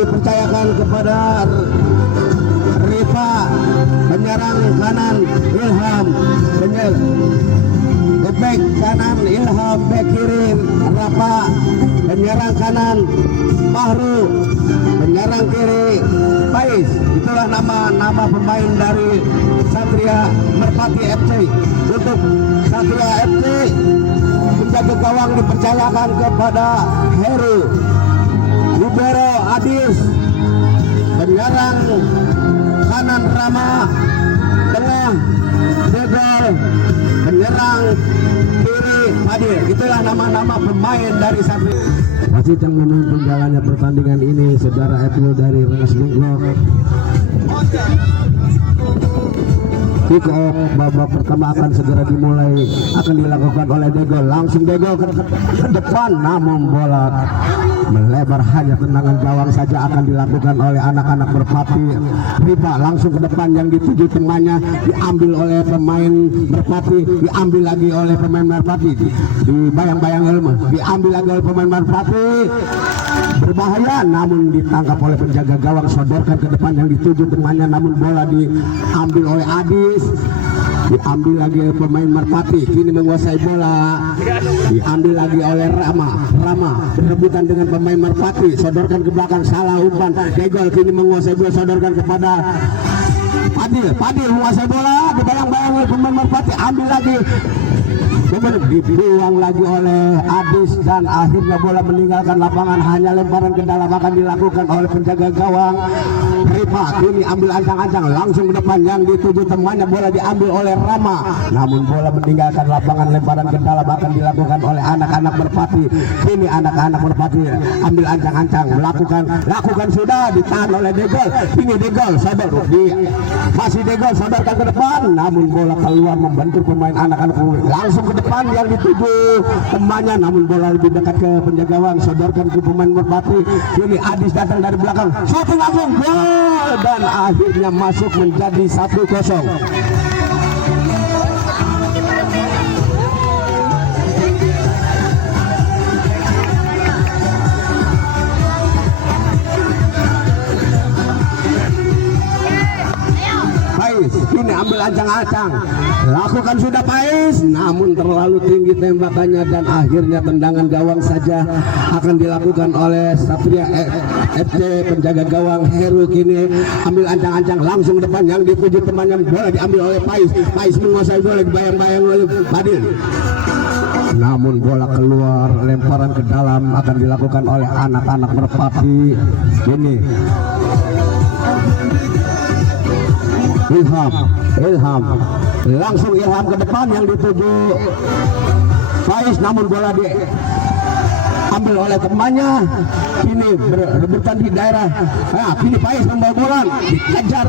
dipercayakan kepada Rifa, penyerang kanan Ilham, back kanan Ilham, back kiri Rafa, penyerang kanan Mahru, penyerang kiri Faiz. Itulah nama pemain dari Satria Merpati FC. Untuk Satria FC, penjaga gawang dipercayakan kepada Heru, libero Adis, penyerang kanan Rama, tengah Degol, penyerang kiri Fadil. Itulah nama-nama pemain dari Satria. Masih yang memimpin jalannya pertandingan ini saudara Ebro dari Rengas Dengklok. Kick off babak pertama akan segera dimulai, akan dilakukan oleh Degol. Langsung Degol ke depan, namun bola melebar, hanya tendangan gawang saja akan dilakukan oleh anak-anak Merpati. Rifa langsung ke depan, yang dituju tengahnya diambil oleh pemain Merpati, diambil lagi oleh pemain Merpati, dibayang-bayang ilmu, diambil lagi oleh pemain Merpati, berbahaya namun ditangkap oleh penjaga gawang. Sodorkan ke depan, yang dituju tengahnya, namun bola diambil oleh Adis, diambil lagi oleh pemain Merpati, kini menguasai bola, diambil lagi oleh Rama berebutan dengan pemain Merpati, sodorkan ke belakang, salah umpan. Degol kini menguasai bola, sodorkan kepada Fadil menguasai bola, dibayang-bayang oleh pemain Merpati, ambil lagi, dibuang lagi oleh Adis, dan akhirnya bola meninggalkan lapangan. Hanya lemparan ke dalam akan dilakukan oleh penjaga gawang Rifa. Kini ambil ancang-ancang langsung ke depan, yang dituju temannya, bola diambil oleh Rama, namun bola meninggalkan lapangan. Lemparan ke dalam akan dilakukan oleh anak-anak Merpati. Kini anak-anak Merpati ambil ancang-ancang, lakukan sudah, ditahan oleh Degol. Kini Degol masih Degol, sodorkan ke depan, namun bola keluar membentur pemain anak-anak. Langsung ke depan, yang dituju temannya, namun bola lebih dekat ke penjaga gawang, sodorkan ke pemain Merpati. Kini Adis datang dari belakang, shooting langsung, gol, dan akhirnya masuk menjadi 1-0. Kini ambil ancang-ancang, lakukan sudah Faiz, namun terlalu tinggi tembakannya, dan akhirnya tendangan gawang saja akan dilakukan oleh Satria FC. Penjaga gawang Heru kini ambil ancang-ancang langsung depan, yang dituju temannya, bola diambil oleh Faiz menguasai bola, dibayang-bayang oleh Fadil, namun bola keluar, lemparan ke dalam akan dilakukan oleh anak-anak Merpati. Ini Ilham langsung Ilham ke depan, yang dituju Faiz, namun bola diambil oleh temannya. Kini berebutan di daerah, kini Faiz membawa bola, dikejar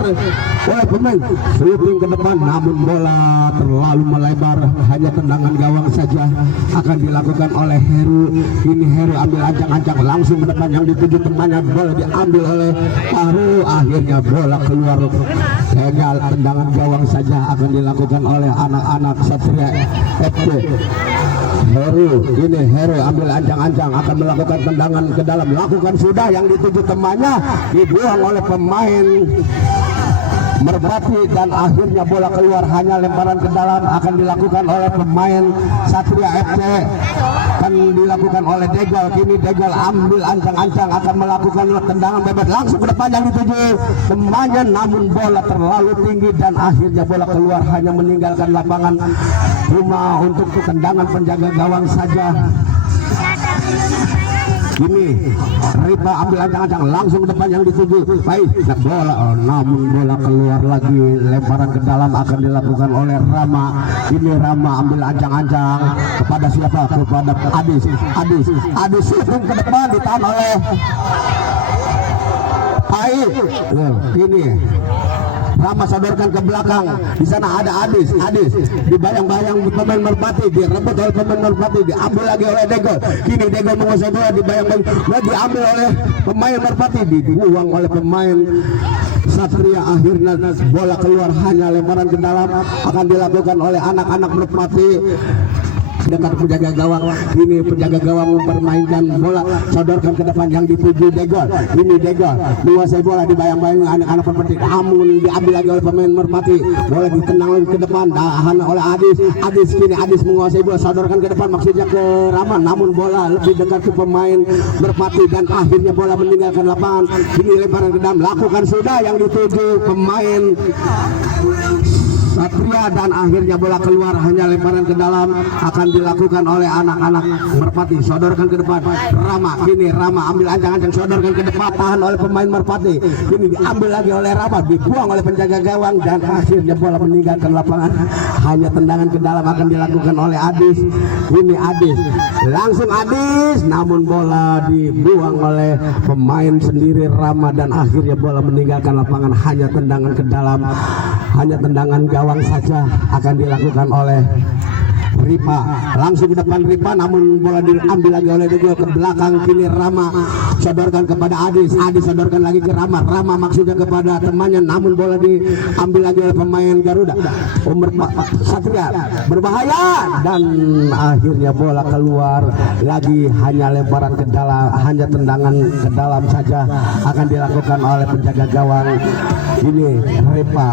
oleh pemain, shooting ke depan, namun bola terlalu melebar, hanya tendangan gawang saja akan dilakukan oleh Heru. Kini Heru ambil ancang-ancang langsung ke depan, yang dituju temannya, bola diambil oleh Fahru, akhirnya bola keluar legal. Tendangan gawang saja akan dilakukan oleh anak-anak Satria FC. Heru ambil ancang-ancang, akan melakukan tendangan ke dalam, lakukan sudah, yang dituju temannya, dibuang oleh pemain Merpati, dan akhirnya bola keluar, hanya lemparan ke dalam akan dilakukan oleh pemain Satria FC, akan dilakukan oleh Degol. Kini Degol ambil ancang-ancang, akan melakukan tendangan bebas langsung ke depan, yang dituju temannya, namun bola terlalu tinggi, dan akhirnya bola keluar, hanya meninggalkan lapangan. Cuma untuk tendangan penjaga gawang saja. Ini Rifa ambil ancang-ancang langsung ke depan, yang dituju Faiz, bola, namun bola keluar lagi, lemparan ke dalam akan dilakukan oleh Rama. Ini Rama ambil ancang-ancang kepada siapa? Kepada Adis shooting ke depan, ditahan oleh Faiz. Ini Rama sodorkan ke belakang, di sana ada Adis dibayang-bayang pemain Merpati, direbut oleh pemain Merpati, diambil lagi oleh Degol. Kini Degol menguasai bola, dibayang-bayang, diambil oleh pemain Merpati, dibuang oleh pemain Satria. Akhirnya bola keluar, hanya lemparan ke dalam akan dilakukan oleh anak-anak Merpati. dekat penjaga gawang. Ini penjaga gawang mempermainkan bola, sodorkan ke depan yang dituju Degol. Ini Degol menguasai bola, dibayang-bayang anak-anak Merpati, namun diambil lagi oleh pemain Merpati. Bola ditendang ke depan, tahan oleh Adis. Adis kini Adis menguasai bola, sodorkan ke depan maksudnya ke Rama, namun bola lebih dekat ke pemain Merpati dan akhirnya bola meninggalkan lapangan. Kini lemparan ke dalam, lakukan sudah yang dituju pemain Satria dan akhirnya bola keluar, hanya lemparan ke dalam akan dilakukan oleh anak-anak Merpati. Sodorkan ke depan Rama, kini Rama ambil ancang-ancang, sodorkan ke depan, tahan oleh pemain Merpati. Kini diambil lagi oleh Rama, dibuang oleh penjaga gawang dan akhirnya bola meninggalkan lapangan. Hanya tendangan ke dalam akan dilakukan oleh Adis. Ini Adis, langsung Adis, namun bola dibuang oleh pemain sendiri Rama dan akhirnya bola meninggalkan lapangan. Hanya tendangan ke dalam, hanya tendangan gawang saja akan dilakukan oleh Ripa. Langsung ke depan Ripa, namun bola diambil lagi oleh Degol ke belakang. Kini Rama sodorkan kepada Adis, Adis sodorkan lagi ke Rama, Rama maksudnya kepada temannya, namun bola diambil lagi oleh pemain Garuda. Satria berbahaya dan akhirnya bola keluar lagi, hanya lemparan ke dalam, hanya tendangan ke dalam saja akan dilakukan oleh penjaga gawang. Ini Ripa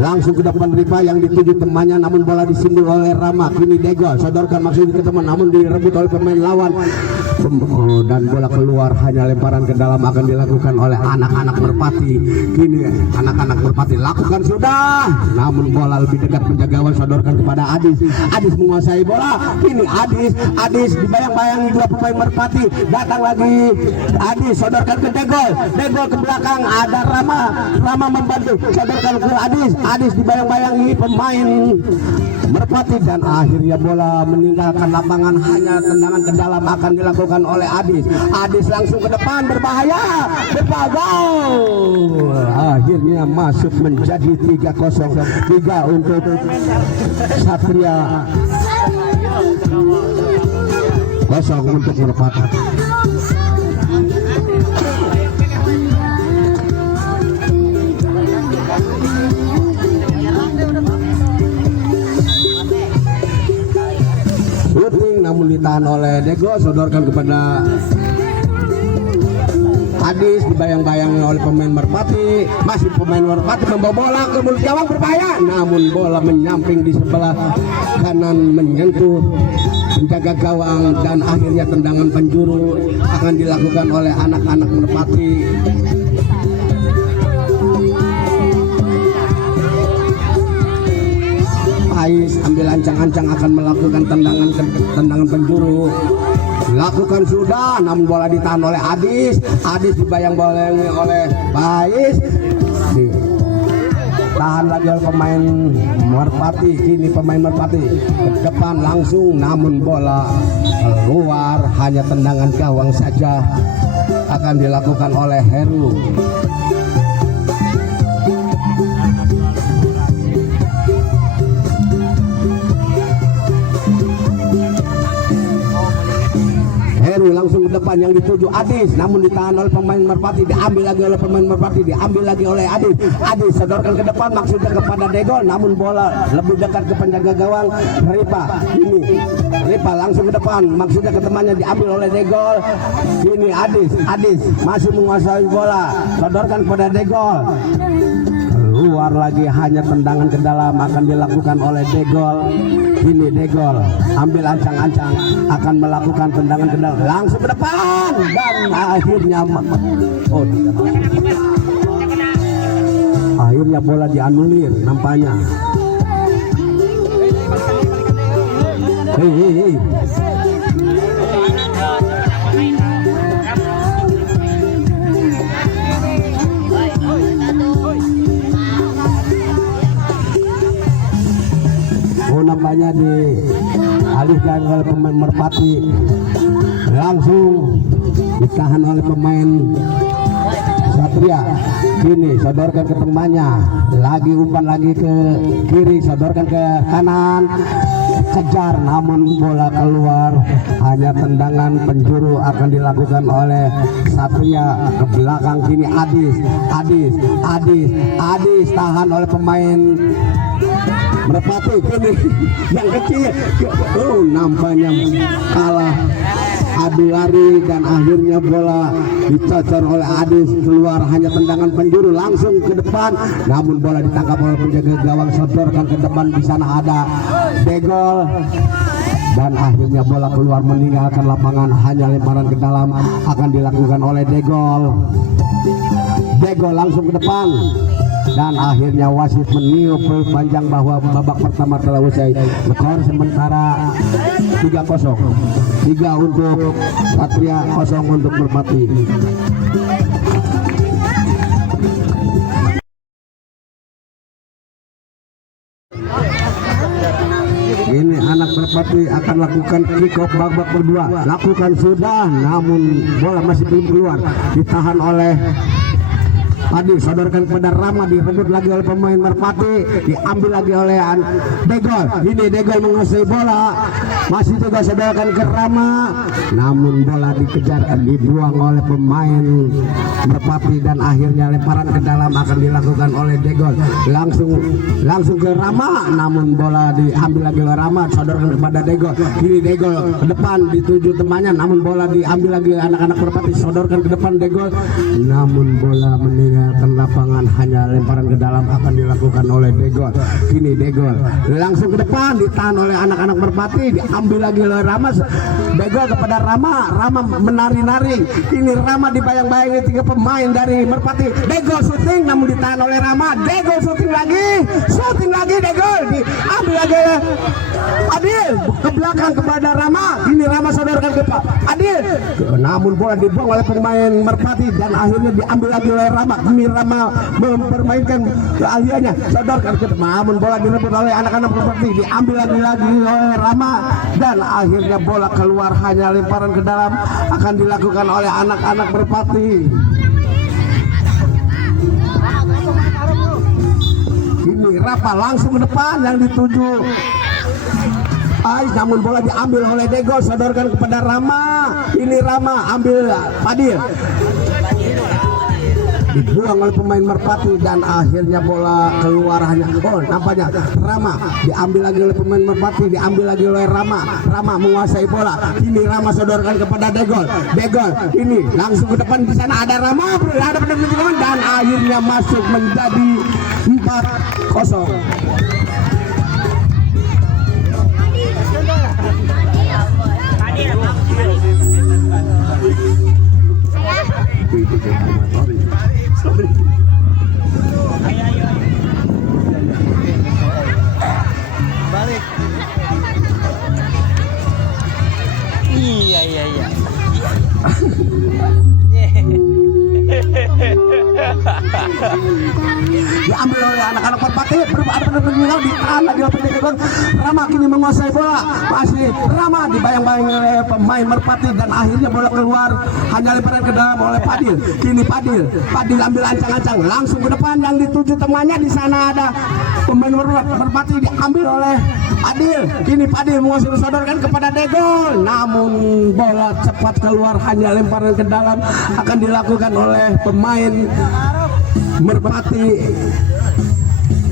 langsung ke depan Ripa yang dituju temannya, namun bola disindir oleh Rama. Kini Degol sodorkan maksudnya ke teman, namun direbut oleh pemain lawan. Dan bola keluar, hanya lemparan ke dalam akan dilakukan oleh anak-anak Merpati. Kini anak-anak Merpati lakukan sudah, namun bola lebih dekat penjaga gawang, sodorkan kepada Adis. Adis menguasai bola, kini Adis dibayang-bayangi dua pemain Merpati, datang lagi Adis, sodorkan ke Degol ke belakang, ada Rama membantu, sodorkan ke Adis dibayang-bayangi pemain Merpati dan akhirnya bola meninggalkan lapangan. Hanya tendangan ke dalam akan dilakukan oleh Adis langsung ke depan, berbahaya, gol. Akhirnya masuk menjadi 3-0, 3 untuk Satria, 0 untuk Merpati. Namun ditahan oleh Degol, sodorkan kepada Adis, dibayang-bayangi oleh pemain Merpati. Masih pemain Merpati membawa bola ke mulut gawang, berbahaya, namun bola menyamping di sebelah kanan menyentuh penjaga gawang dan akhirnya tendangan penjuru akan dilakukan oleh anak-anak Merpati. Ais ambil ancang-ancang akan melakukan tendangan penjuru, lakukan sudah, namun bola ditahan oleh Adis dibayang-bayangi oleh Ais, tahan lagi oleh pemain Merpati. Kini pemain Merpati ke depan langsung, namun bola keluar, hanya tendangan gawang saja akan dilakukan oleh Heru. Langsung ke depan yang dituju Adis, namun ditahan oleh pemain Merpati, diambil lagi oleh pemain Merpati, diambil lagi oleh Adis sodorkan ke depan maksudnya kepada Degol, namun bola lebih dekat ke penjaga gawang Ripa. Ini Ripa langsung ke depan maksudnya ke temannya, diambil oleh Degol. Ini Adis masih menguasai bola, sodorkan kepada Degol, keluar lagi, hanya tendangan ke dalam akan dilakukan oleh Degol. Ini Degol ambil ancang-ancang akan melakukan tendangan ke dalam, langsung ke depan dan akhirnya bola dianulir nampaknya. Hei. Nampaknya dialihkan oleh pemain Merpati, langsung ditahan oleh pemain Satria. Kini sodorkan ke temannya, lagi umpan lagi ke kiri, sodorkan ke kanan, kejar, namun bola keluar, hanya tendangan penjuru akan dilakukan oleh Satria ke belakang. Kini Adis tahan oleh pemain Merpati kini yang kecil. Oh, nampaknya kalah adu lari dan akhirnya bola dicocor oleh Adis keluar, hanya tendangan penjuru langsung ke depan, namun bola ditangkap oleh penjaga gawang, sodorkan ke depan. Di sana ada Degol dan akhirnya bola keluar meninggalkan lapangan, hanya lemparan ke dalam akan dilakukan oleh Degol. Degol langsung ke depan dan akhirnya wasit meniup panjang bahwa babak pertama telah usai. Skor sementara 3-0, 3 untuk Satria, 0 untuk Merpati. Ini anak Merpati akan lakukan kick off babak kedua, lakukan sudah, namun bola masih belum keluar, ditahan oleh Adi, sodorkan kepada Rama, direbut lagi oleh pemain Merpati, diambil lagi oleh Degol. Ini Degol menguasai bola, masih juga sodorkan ke Rama, namun bola dikejar, dibuang oleh pemain Merpati dan akhirnya lemparan ke dalam akan dilakukan oleh Degol. Langsung ke Rama, namun bola diambil lagi oleh Rama, sodorkan kepada Degol. Ini Degol ke depan dituju temannya, namun bola diambil lagi anak-anak Merpati, sodorkan ke depan Degol, namun bola meninggal lapangan, hanya lemparan ke dalam akan dilakukan oleh Degol. Kini Degol langsung ke depan, ditahan oleh anak-anak Merpati, diambil lagi oleh Rama. Degol kepada Rama, Rama menari-nari. Ini Rama dibayang-bayangi 3 pemain dari Merpati. Degol syuting namun ditahan oleh Rama. Degol syuting lagi Degol, diambil lagi oleh Adil ke belakang kepada Rama. Ini Rama sodorkan ke Adil, namun bola dibuang oleh pemain Merpati dan akhirnya diambil lagi oleh Rama. Ini Rama mempermainkan keahliannya, sodorkan ke depan, namun bola direbut oleh anak-anak Merpati, diambil lagi oleh Rama dan akhirnya bola keluar, hanya lemparan ke dalam akan dilakukan oleh anak-anak Merpati. Ini Rafa langsung ke depan yang dituju Ais, namun bola diambil oleh Degol, sodorkan kepada Rama. Ini Rama ambil Padil, dibuang oleh pemain Merpati dan akhirnya bola keluar, hanya gol. Nampaknya Rama diambil lagi oleh pemain Merpati, diambil lagi oleh Rama. Rama menguasai bola. Ini Rama sodorkan kepada Degol. Degol ini langsung ke depan, di sana ada Rama, ada penentuan dan akhirnya masuk menjadi 4-0. Balik. Iya. Diambil oleh anak-anak Merpati, ditahan lagi oleh penjaga. Rama kini menguasai bola, masih Rama dibayang-bayangi oleh pemain Merpati dan akhirnya bola keluar, hanya lemparan ke dalam oleh Padil. Kini Padil ambil ancang-ancang langsung ke depan yang dituju temannya. Di sana ada pemain Merpati, diambil oleh Adil. Kini Padil menguasai, sodorkan kepada Degol, namun bola cepat keluar, hanya lemparan ke dalam akan dilakukan oleh pemain Merpati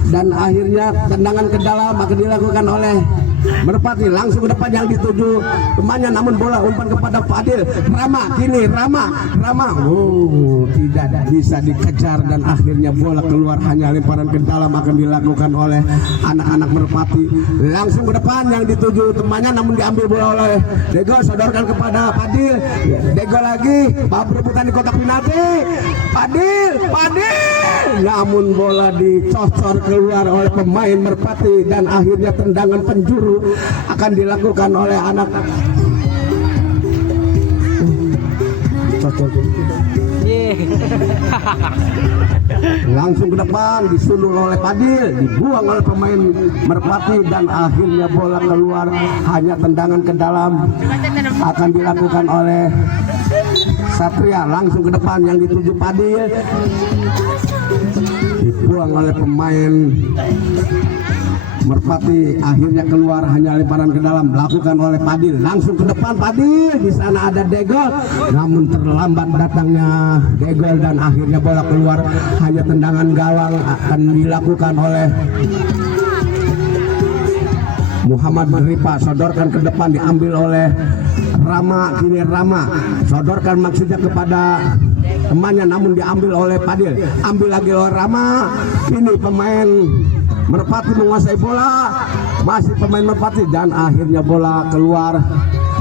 dan akhirnya tendangan ke dalam akan dilakukan oleh Merpati. Langsung ke depan yang dituju temannya, namun bola umpan kepada Fadil. Rama, kini Rama tidak bisa dikejar dan akhirnya bola keluar, hanya lemparan ke dalam akan dilakukan oleh anak-anak Merpati. Langsung ke depan yang dituju temannya, namun diambil bola oleh Degol, sodorkan kepada Fadil. Degol lagi, berebutan di kotak penalti. Fadil, namun bola dicocor keluar oleh pemain Merpati dan akhirnya tendangan penjuru akan dilakukan oleh anak langsung ke depan, disundul oleh Padil, dibuang oleh pemain Merpati dan akhirnya bola keluar, hanya tendangan ke dalam akan dilakukan oleh Satria. Langsung ke depan yang dituju Padil, dibuang oleh pemain Merpati, akhirnya keluar, hanya lemparan ke dalam dilakukan oleh Padil. Langsung ke depan Padil, di sana ada Degol, namun terlambat datangnya Degol dan akhirnya bola keluar, hanya tendangan gawang akan dilakukan oleh Muhammad Ripa sodorkan ke depan, diambil oleh Rama. Kini Rama sodorkan maksudnya kepada temannya, namun diambil oleh Padil. Ambil lagi oleh Rama. Ini pemain Merpati menguasai bola, masih pemain Merpati, dan akhirnya bola keluar.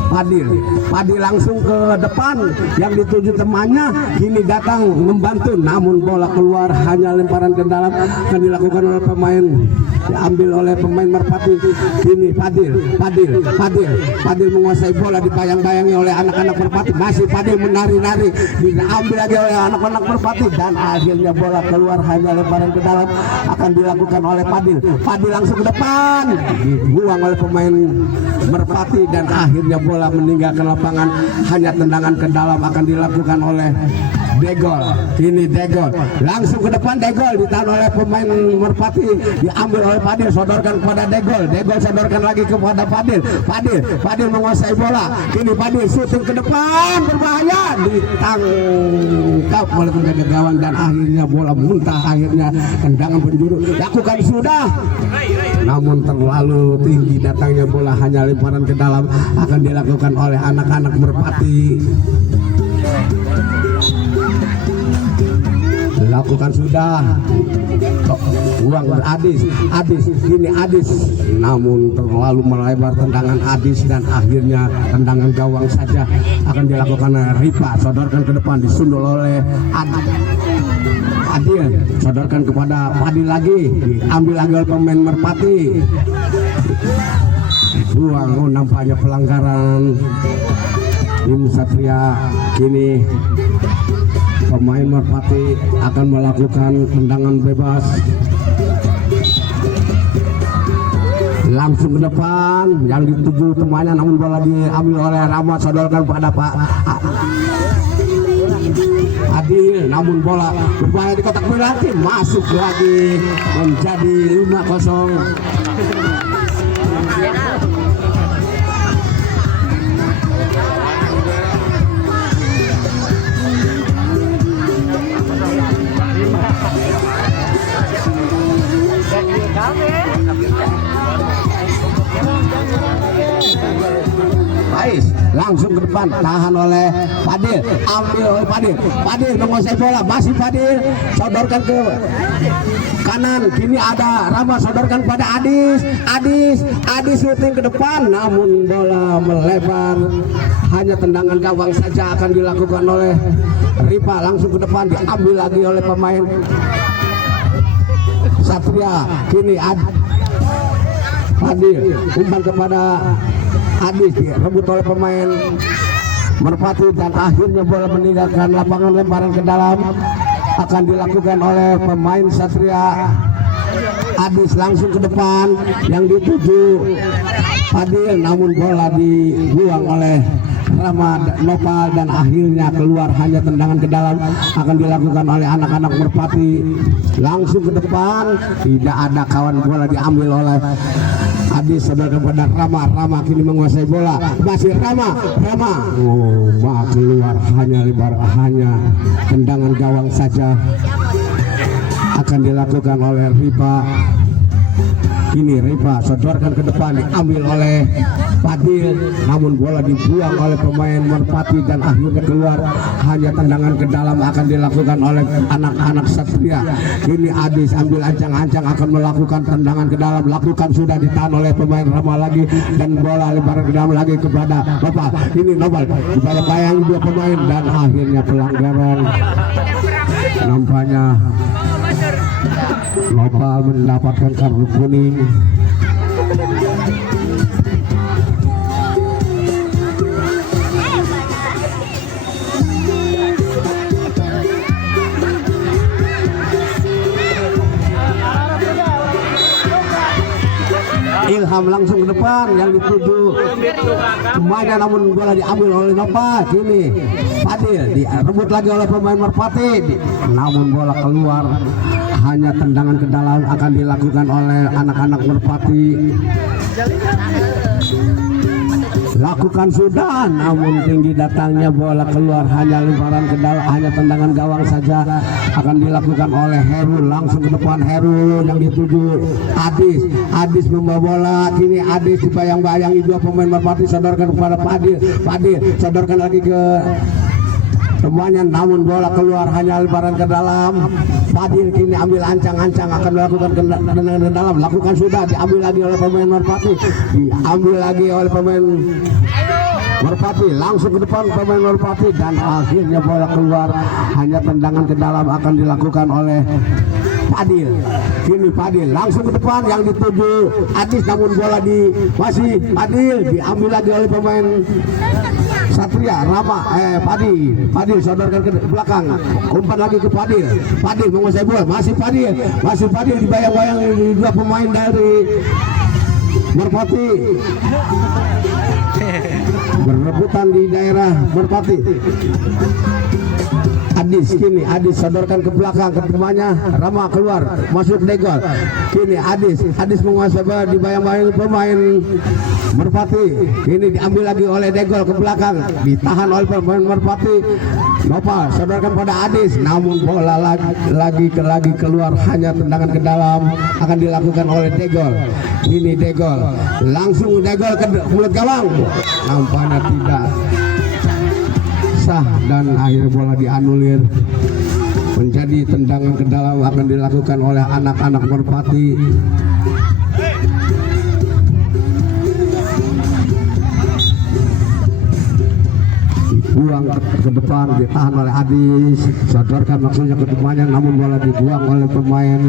Padil langsung ke depan, yang dituju temannya kini datang membantu, namun bola keluar, hanya lemparan ke dalam akan dilakukan oleh pemain, diambil oleh pemain Merpati. Kini Padil menguasai bola, dibayang-bayangi oleh anak-anak Merpati, masih Padil menari-nari, diambil lagi oleh anak-anak Merpati, dan akhirnya bola keluar, hanya lemparan ke dalam akan dilakukan oleh Padil langsung ke depan, dibuang oleh pemain Merpati, dan akhirnya bola meninggalkan lapangan, hanya tendangan ke dalam akan dilakukan oleh Degol. Kini Degol langsung ke depan, Degol ditahan oleh pemain Merpati, diambil oleh Padil, sodorkan kepada Degol sodorkan lagi kepada Padil menguasai bola. Kini Padil syuting ke depan, berbahaya, ditangkap oleh penjaga gawang, dan akhirnya bola muntah, akhirnya tendangan penjuru lakukan sudah, namun terlalu tinggi datangnya bola, hanya lemparan ke dalam akan dilakukan oleh anak-anak Merpati. Dilakukan sudah, uang Adis, ini Adis, namun terlalu melebar tendangan Adis, dan akhirnya tendangan gawang saja akan dilakukan oleh Ripa, sodorkan ke depan, disundul oleh Adil, sodorkan kepada Padil lagi, diambil lagi oleh pemain Merpati. Buang, nampaknya pelanggaran tim Satria. Kini pemain Merpati akan melakukan tendangan bebas, langsung ke depan, yang dituju temannya, namun bola diambil oleh Rama, sodorkan pada Pak Adil, namun bola berbahaya di kotak penalti, masuk lagi menjadi 5-0. Langsung ke depan, tahan oleh Padil, ambil oleh Padil menguasai bola, masih Padil, sodorkan ke kanan. Kini ada Rama, sodorkan pada Adis syuting ke depan, namun bola melebar, hanya tendangan gawang saja akan dilakukan oleh Ripa. Langsung ke depan, diambil lagi oleh pemain Satria. Kini Padil umpan kepada Adis, direbut oleh pemain Merpati, dan akhirnya bola meninggalkan lapangan, lemparan ke dalam akan dilakukan oleh pemain Satria. Adis langsung ke depan, yang dituju Padil, namun bola dibuang oleh Rama Nopal, dan akhirnya keluar, hanya tendangan ke dalam akan dilakukan oleh anak-anak Merpati. Langsung ke depan, tidak ada kawan, bola diambil oleh Adis, sodorkan kepada Rama kini menguasai bola, masih Rama keluar, hanya lebar, hanya tendangan gawang saja akan dilakukan oleh Ripa. Kini Ripa sodorkan ke depan, diambil oleh Padil, namun bola dibuang oleh pemain Merpati, dan akhirnya keluar, hanya tendangan ke dalam akan dilakukan oleh anak-anak Satria. Kini Adis ambil ancang-ancang akan melakukan tendangan ke dalam, lakukan sudah, ditahan oleh pemain Rama lagi, dan bola lemparan ke dalam lagi kepada Nopal. Ini Nopal dibayang dua pemain, dan akhirnya pelanggaran. Nampaknya Nopal mendapatkan kartu kuning. Ilham langsung ke depan, yang dituju temannya, namun bola diambil oleh Nopal. Kini Padil direbut lagi oleh pemain Merpati, namun bola keluar, hanya tendangan ke dalam akan dilakukan oleh anak-anak Merpati. lakukan sudah, namun tinggi datangnya bola keluar, hanya lemparan ke dalam, hanya tendangan gawang saja akan dilakukan oleh Heru. Langsung ke depan Heru yang dituju Adis. Adis membawa bola, kini Adis dibayang-bayangi dua pemain Merpati, sodorkan kepada Padil. Padil sodorkan lagi ke temannya, namun bola keluar, hanya lemparan ke dalam. Padil kini ambil ancang-ancang, akan melakukan tendangan ke dalam, lakukan sudah, diambil lagi oleh pemain Merpati, diambil lagi oleh pemain Merpati, langsung ke depan pemain Merpati, dan akhirnya bola keluar, hanya tendangan ke dalam akan dilakukan oleh Padil. Kini Padil langsung ke depan yang dituju Adis, namun bola masih Padil, diambil lagi oleh pemain Satria Rama. Padil sodorkan ke belakang, umpan lagi ke Padil. Padil menguasai bola, masih Padil dibayang-bayang dua pemain dari Merpati berebutan di daerah Merpati. Adis sodorkan ke belakang ke temannya, Rama keluar masuk Degol. Kini Adis menguasai bola, dibayang-bayang pemain Merpati. Ini diambil lagi oleh Degol ke belakang, ditahan oleh pemain Merpati. Nopal sodorkan pada Adis, namun bola lagi keluar, hanya tendangan ke dalam akan dilakukan oleh Degol. Ini Degol langsung ke mulut gawang, nampaknya tidak sah, dan akhirnya bola dianulir. Menjadi tendangan ke dalam akan dilakukan oleh anak-anak Merpati. Dibuang ke depan, ditahan oleh Adis, sodorkan maksudnya ke depannya, namun bola dibuang oleh pemain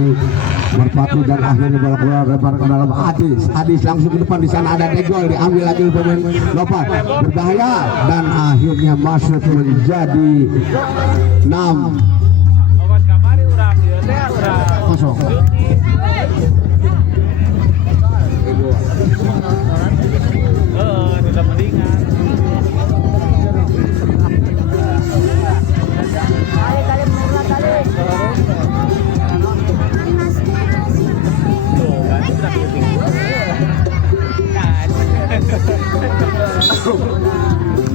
Merpati, dan akhirnya bola keluar lebar ke dalam. Adis langsung ke depan, di sana ada Degol, diambil lagi pemain Nopal, berbahaya, dan akhirnya masuk menjadi 6-0. Udah mendingan.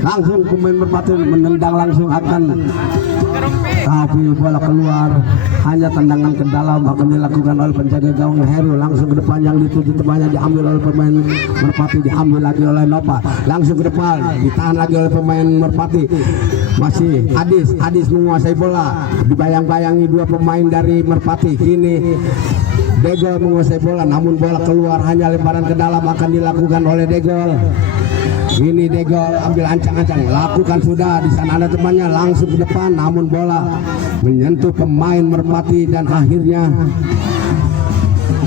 Langsung pemain Merpati menendang langsung akan, tapi bola keluar, hanya tendangan ke dalam akan dilakukan oleh penjaga gawang Heru. Langsung ke depan yang dituju temannya, diambil oleh pemain Merpati, diambil lagi oleh Nopal. Langsung ke depan, ditahan lagi oleh pemain Merpati. Masih Adis menguasai bola, dibayang-bayangi dua pemain dari Merpati. Kini Degol menguasai bola, namun bola keluar, hanya lemparan ke dalam akan dilakukan oleh Degol. Ini Degol ambil ancang-ancang, lakukan sudah, di sana ada temannya, langsung ke depan, namun bola menyentuh pemain Merpati, dan akhirnya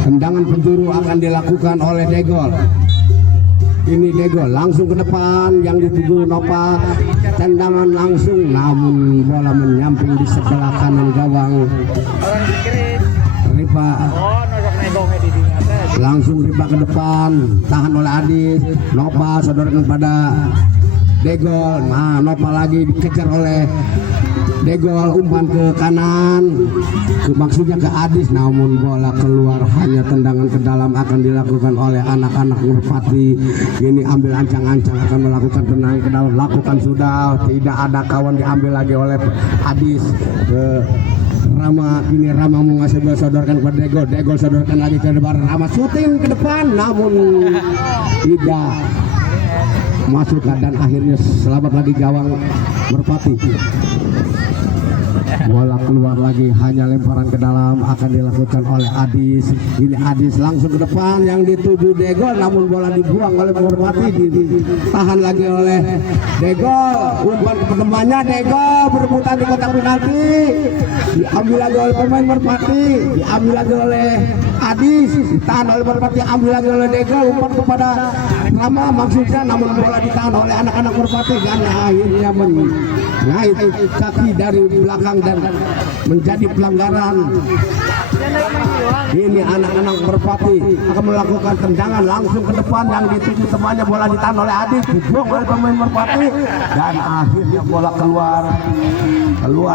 tendangan penjuru akan dilakukan oleh Degol. Ini Degol langsung ke depan, yang dituju Nopal, tendangan langsung, namun bola menyamping di sebelah kanan gawang. Ripa langsung ke depan, tahan oleh Adis. Nopal sodorkan pada Degol, nah Nopal lagi dikejar oleh Degol, umpan ke kanan, maksudnya ke Adis, namun bola keluar, hanya tendangan ke dalam akan dilakukan oleh anak-anak Merpati. Ini ambil ancang-ancang, akan melakukan tendangan ke dalam, lakukan sudah, tidak ada kawan, diambil lagi oleh Adis ke Rama. Ini Rama menguasai bola, sodorkan kepada Degol sodorkan lagi ke depan, Rama syuting ke depan, namun tidak masuk, dan akhirnya selamat lagi gawang Merpati. Bola keluar lagi, hanya lemparan ke dalam akan dilakukan oleh Adis. Ini Adis langsung ke depan, yang dituju Degol, namun bola dibuang oleh Merpati, ditahan lagi oleh Degol, umpan ke temannya, Degol berebutan di kotak penalti, diambil lagi oleh pemain Merpati, diambil lagi oleh Adis, ditahan oleh Merpati, ambil lagi oleh Degol, umpan kepada Rama maksudnya, namun bola ditahan oleh anak-anak Merpati, dan akhirnya mengait kaki dari belakang dan menjadi pelanggaran. Ini anak-anak Merpati akan melakukan tendangan langsung ke depan, yang dituju temannya, bola ditahan oleh Adis, dibuang oleh pemain Merpati, dan akhirnya bola keluar,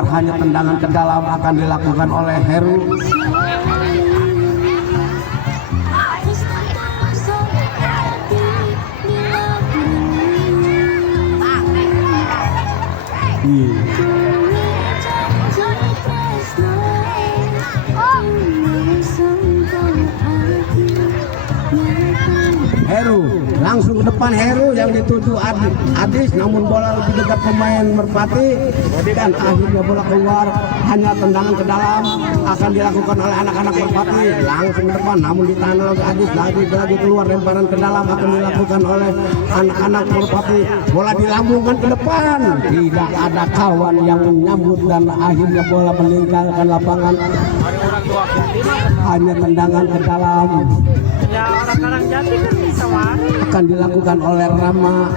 hanya tendangan ke dalam akan dilakukan oleh Heru. Adi. Heru langsung ke depan, Heru yang dituju Adis, namun bola lebih dekat pemain Merpati dan akhirnya bola keluar, hanya tendangan ke dalam akan dilakukan oleh anak-anak Merpati. Langsung ke depan namun ditahan oleh Adis, lagi keluar, lemparan ke dalam akan dilakukan oleh anak-anak Merpati. Bola dilambungkan ke depan, tidak ada kawan yang menyambut dan akhirnya bola meninggalkan lapangan. Hanya tendangan ke dalam. Ya orang Karangjati kan bisa wari. Akan dilakukan oleh Rama.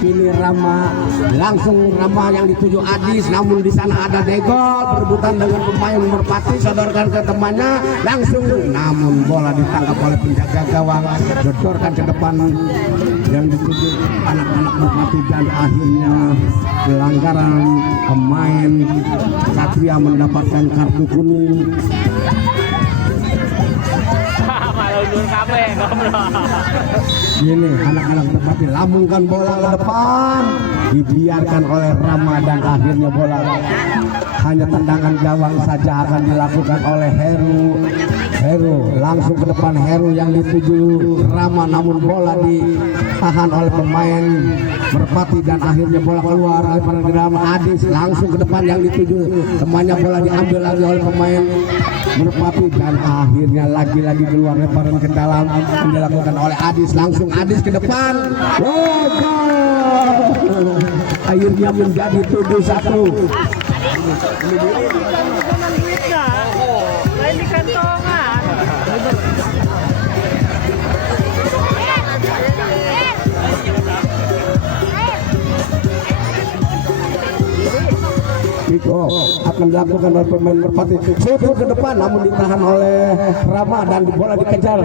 Ini Rama, langsung Rama yang dituju Adis, namun di sana ada Degol berebutan dengan pemain Merpati, sodorkan ke temannya langsung, namun bola ditangkap oleh penjaga gawang, dodorkan ke depan yang dituju anak-anak Merpati dan akhirnya pelanggaran pemain Satria mendapatkan kartu kuning. Malah undur kabeh, goblok. Ini anak-anak Merpati lambungkan bola ke depan, dibiarkan oleh Rama dan akhirnya bola hanya tendangan gawang saja akan dilakukan oleh Heru langsung ke depan, Heru yang dituju Rama, namun bola ditahan oleh pemain Merpati dan akhirnya bola keluar oleh para Adis, langsung ke depan yang dituju temannya, bola diambil lagi oleh pemain Merpati dan akhirnya lagi-lagi keluar, lemparan ke dalam yang dilakukan oleh Adis, langsung Adis ke depan. Gol! Akhirnya menjadi 7-1. Lain di kantongan. Iko akan dilakukan oleh pemain Merpati, sudut ke depan namun ditahan oleh Rama dan bola dikejar,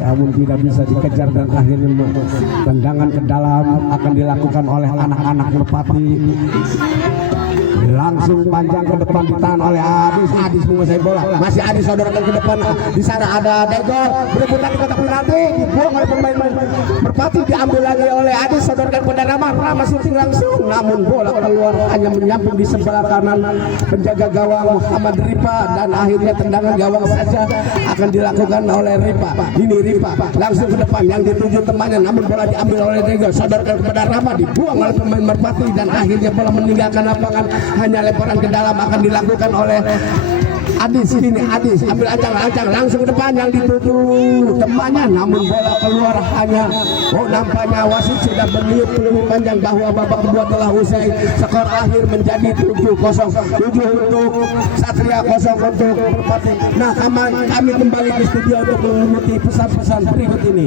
namun tidak bisa dikejar dan akhirnya tendangan ke dalam akan dilakukan oleh anak-anak Merpati. Langsung panjang ke depan ditahan oleh Adis menguasai bola, masih Adis sodorkan ke depan, di sana ada Degol berebutan di kotak penalti, dibuang oleh pemain Merpati, diambil lagi oleh Adis, sodorkan kepada Rama syuting langsung, namun bola keluar hanya menyamping di sebelah kanan penjaga gawang Muhammad Ripa dan akhirnya tendangan gawang saja akan dilakukan oleh Ripa. Ini Ripa langsung ke depan yang dituju temannya, namun bola diambil oleh Degol, sodorkan kepada Rama, dibuang oleh pemain Merpati dan akhirnya bola meninggalkan lapangan, hanya lemparan ke dalam akan dilakukan oleh Adis. Ini Adis ambil ancang langsung ke depan yang dituju temannya, namun bola keluar hanya nampaknya wasit sudah berniat lebih panjang bahwa babak kedua telah usai. Skor akhir menjadi 7-0, 7 untuk Satria, 0 untuk Merpati. Nah, kami kembali ke studio untuk mengikuti pesan-pesan berikut ini.